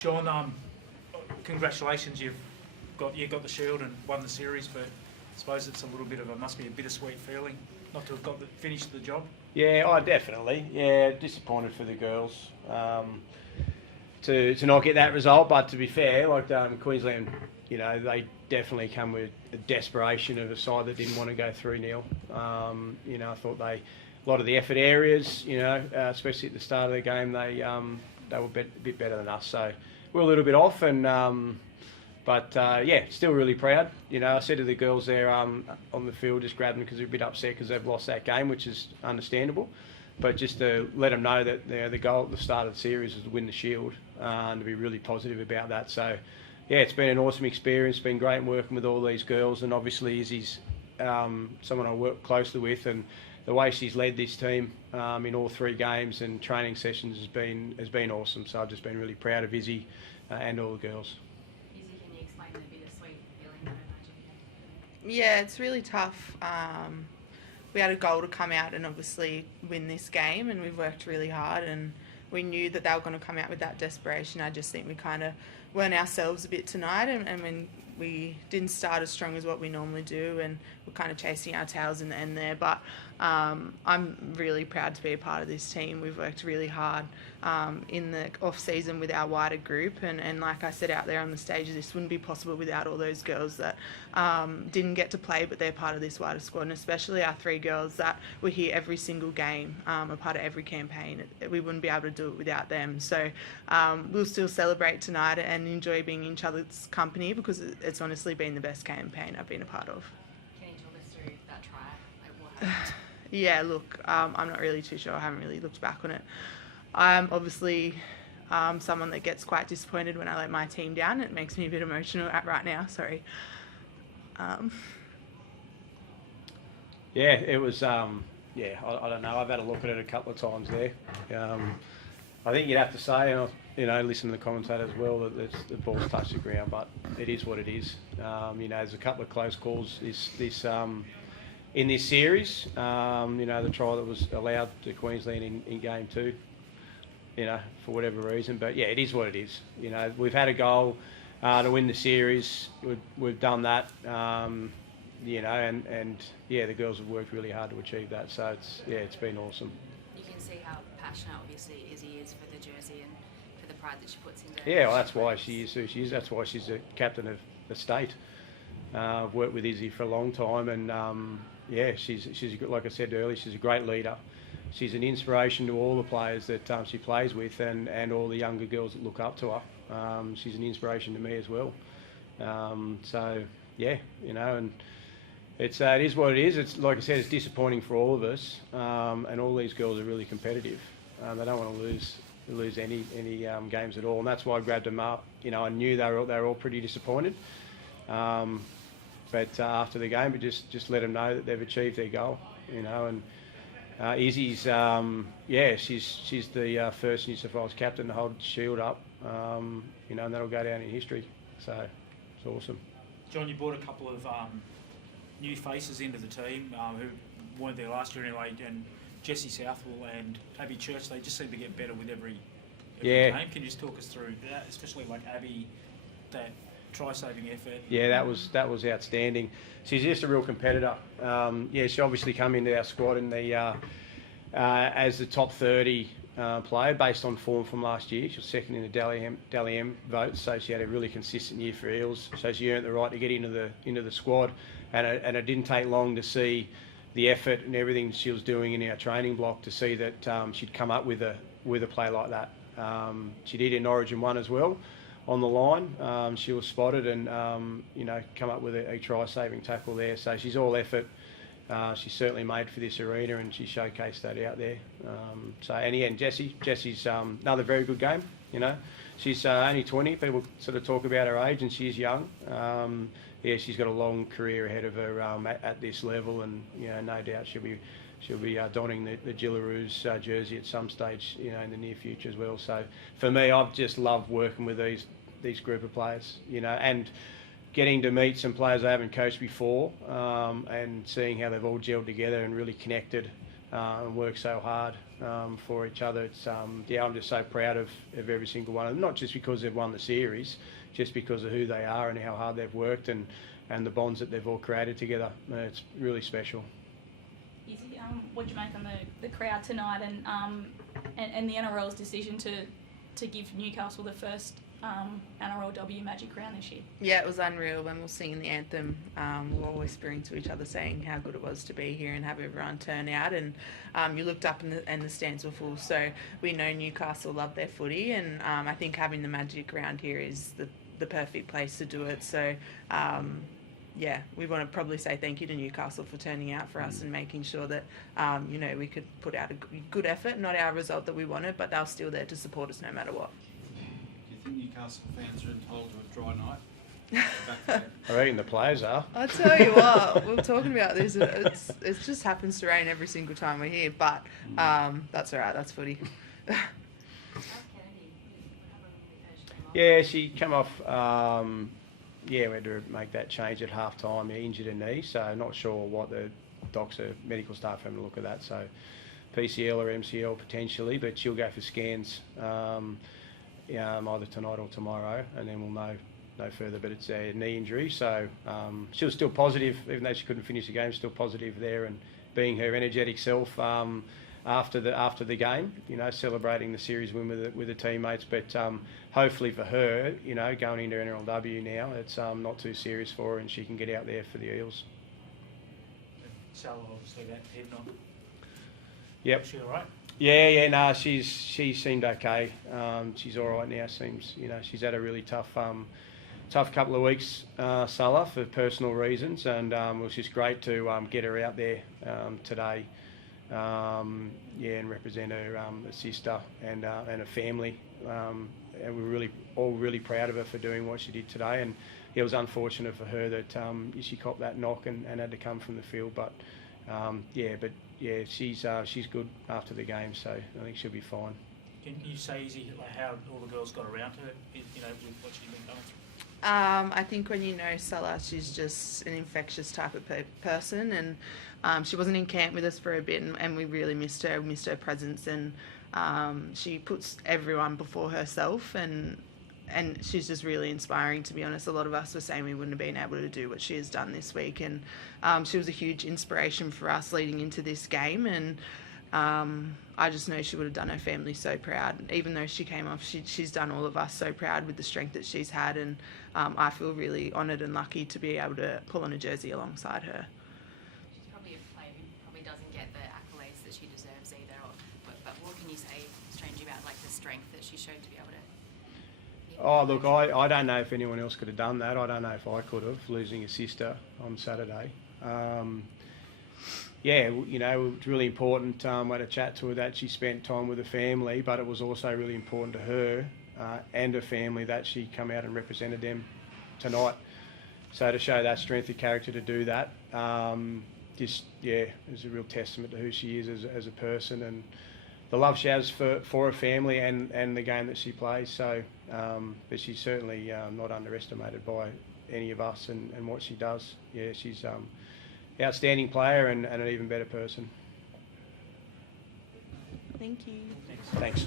John, congratulations! You got the Shield and won the series, but I suppose it's a little bit of must be a bittersweet feeling not to have finished the job. Yeah, definitely. Yeah, disappointed for the girls to not get that result. But to be fair, like Queensland, they definitely come with the desperation of a side that didn't want to go 3-0. I thought a lot of the effort areas, especially at the start of the game, they were a bit better than us. So we're a little bit off, but still really proud. I said to the girls there on the field, just grabbed them because they're a bit upset because they've lost that game, which is understandable. But just to let them know that the goal at the start of the series was to win the Shield, and to be really positive about that. So, it's been an awesome experience. It's been great working with all these girls, and obviously Izzy's someone I work closely with, and the way she's led this team in all 3 games and training sessions has been awesome. So I've just been really proud of Izzy and all the girls. Izzy, can you explain the bittersweet feeling that I imagine you had? Yeah, it's really tough. We had a goal to come out and obviously win this game, and we've worked really hard, and we knew that they were going to come out with that desperation. I just think we kind of weren't ourselves a bit tonight, and when we didn't start as strong as what we normally do, and we're kind of chasing our tails in the end there. But I'm really proud to be a part of this team. We've worked really hard in the off-season with our wider group, and like I said out there on the stage, this wouldn't be possible without all those girls that didn't get to play, but they're part of this wider squad, and especially our 3 girls that were here every single game, a part of every campaign. We wouldn't be able to do it without them. So we'll still celebrate tonight and enjoy being in each other's company, because it's honestly been the best campaign I've been a part of. Can you talk us through that try? What happened? Yeah, look, I'm not really too sure. I haven't really looked back on it. I'm obviously someone that gets quite disappointed when I let my team down. It makes me a bit emotional right now, sorry. Yeah, it was, I don't know. I've had a look at it a couple of times there. I think you'd have to say, listen to the commentator as well, that the ball's touched the ground, but it is what it is. There's a couple of close calls in this series. The try that was allowed to Queensland in game 2, for whatever reason. But yeah, it is what it is. We've had a goal to win the series. We've done that. The girls have worked really hard to achieve that. So it's been awesome. You can see how passionate, obviously, Izzy is for the jersey and for the pride that she puts into it. Yeah, well, that's why she is who she is. That's why she's the captain of the state. I've worked with Izzy for a long time, and she's like I said earlier, she's a great leader. She's an inspiration to all the players that she plays with, and all the younger girls that look up to her. She's an inspiration to me as well. And it is what it is. It's like I said, it's disappointing for all of us, and all these girls are really competitive. They don't want to lose any games at all, and that's why I grabbed them up. I knew they were all pretty disappointed. But after the game, we just let them know that they've achieved their goal, and Izzy's, she's the first New South Wales captain to hold the Shield up, and that'll go down in history. So it's awesome. John, you brought a couple of new faces into the team who weren't there last year anyway, and Jessie Southwell and Abby Church. They just seem to get better with every game. Can you just talk us through that, especially like Abby, that try-saving effort? Yeah, that was outstanding. She's just a real competitor. She obviously come into our squad in the as the top 30 player based on form from last year. She was second in the Dally M votes, so she had a really consistent year for Eels. So she earned the right to get into the squad, and it didn't take long to see the effort and everything she was doing in our training block to see that she'd come up with a play like that. She did in Origin 1 as well. On the line, she was spotted and come up with a try-saving tackle there. So she's all effort. She's certainly made for this arena, and she showcased that out there. Jessie's another very good game. She's only 20. People sort of talk about her age, and she's young. She's got a long career ahead of her at this level, and no doubt she'll be donning the Gillaroos jersey at some stage, in the near future as well. So for me, I've just loved working with these group of players, and getting to meet some players I haven't coached before, and seeing how they've all gelled together and really connected and work so hard for each other. It's I'm just so proud of every single one of them, not just because they've won the series, just because of who they are and how hard they've worked and the bonds that they've all created together. It's really special. Izzy, what do you make on the crowd tonight and the NRL's decision to give Newcastle the first NRLW Magic Round this year? Yeah, it was unreal. When we were singing the anthem, we were all whispering to each other saying how good it was to be here and have everyone turn out. And you looked up and the stands were full. So we know Newcastle love their footy, and I think having the Magic Round here is the perfect place to do it. So yeah, we want to probably say thank you to Newcastle for turning out for us and making sure that we could put out a good effort, not our result that we wanted, but they were still there to support us no matter what. Do you think Newcastle fans are entitled to a dry night? I reckon the players are. I tell you what, we were talking about this. It just happens to rain every single time we're here, but that's all right. That's footy. Yeah, she came off. We had to make that change at half time. Injured her knee, so not sure what the docs or medical staff having a look at that. So PCL or MCL potentially, but she'll go for scans either tonight or tomorrow, and then we'll know further. But it's a knee injury, so she was still positive, even though she couldn't finish the game. Still positive there, and being her energetic self after the game, celebrating the series win with the teammates. But hopefully for her, going into NRLW now, it's not too serious for her, and she can get out there for the Eels. Salah, obviously, that head knock. Yep. Is she all right? Yeah, no, she seemed okay. She's all right now. Seems, she's had a really tough couple of weeks, Salah, for personal reasons, and it was just great to get her out there today. And represent her sister and her family, and we're all really proud of her for doing what she did today. And it was unfortunate for her that she copped that knock and had to come from the field. But she's good after the game, so I think she'll be fine. Can you say, Izzy, how all the girls got around her, with what she's been going through? I think when you know Salah, she's just an infectious type of person, and she wasn't in camp with us for a bit, and we really missed her presence, and she puts everyone before herself, and she's just really inspiring, to be honest. A lot of us were saying we wouldn't have been able to do what she has done this week, and she was a huge inspiration for us leading into this game, and I just know she would have done her family so proud. Even though she came off, she's done all of us so proud with the strength that she's had, and I feel really honoured and lucky to be able to pull on a jersey alongside her. She's probably a player who probably doesn't get the accolades that she deserves either. But what can you say, strangely, about the strength that she showed to be able to? Oh, look, I don't know if anyone else could have done that. I don't know if I could have, losing a sister on Saturday. It's really important. I had a chat to her that she spent time with her family, but it was also really important to her and her family that she come out and represented them tonight. So to show that strength of character to do that, is a real testament to who she is as a person and the love she has for her family and the game that she plays. So, but she's certainly not underestimated by any of us and what she does. Yeah, she's outstanding player and an even better person. Thank you. Thanks.